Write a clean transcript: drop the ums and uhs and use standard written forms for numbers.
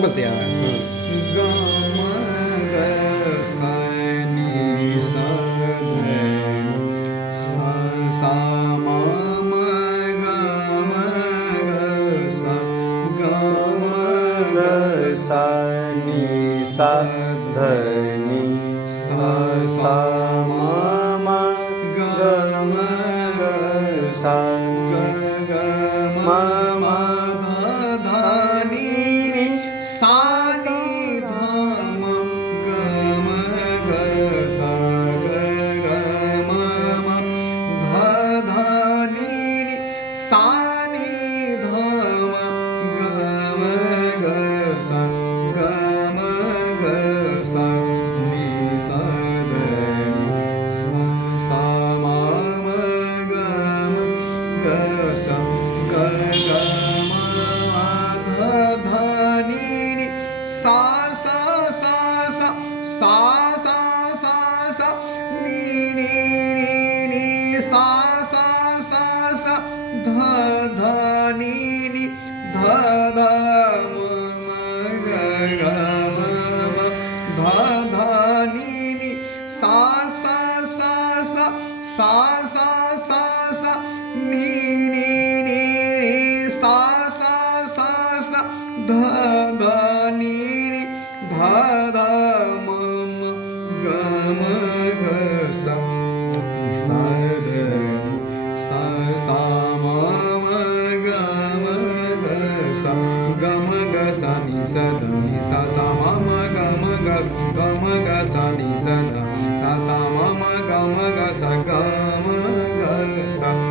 बोलते यार. ग म ग सा नि सा ध नि सा सा म म ग म ग सा ग म ग सा नि सा ध नि सा सा म म ग म ग सा ग ग म म ध ध नि नि सा नि ध म ग म ग सा ग ग म म ध ध नि नि सा नि ध म ग म ग सा ग म ग सा नि सा ध नि सा सा म म ग म ग सा ग ग म ध ध नि नि सा सा सा सा सा सा सा सा नि नि नि नि सा सा सा सा ध ध नि नि ध ध म म ग ग म म ध ध नि नि सा सा सा सा सा सा सा सा नि नि नि नि सा सा सा सा ध ध नि नि ध ध म म ग म ग सा सा ध नि सा सा म म ग म ग सा ग म ग सा नि सा ध नि सा सा म म ग म ग सा नि सा ध सा सा म म ग म ग सा ग म ग सा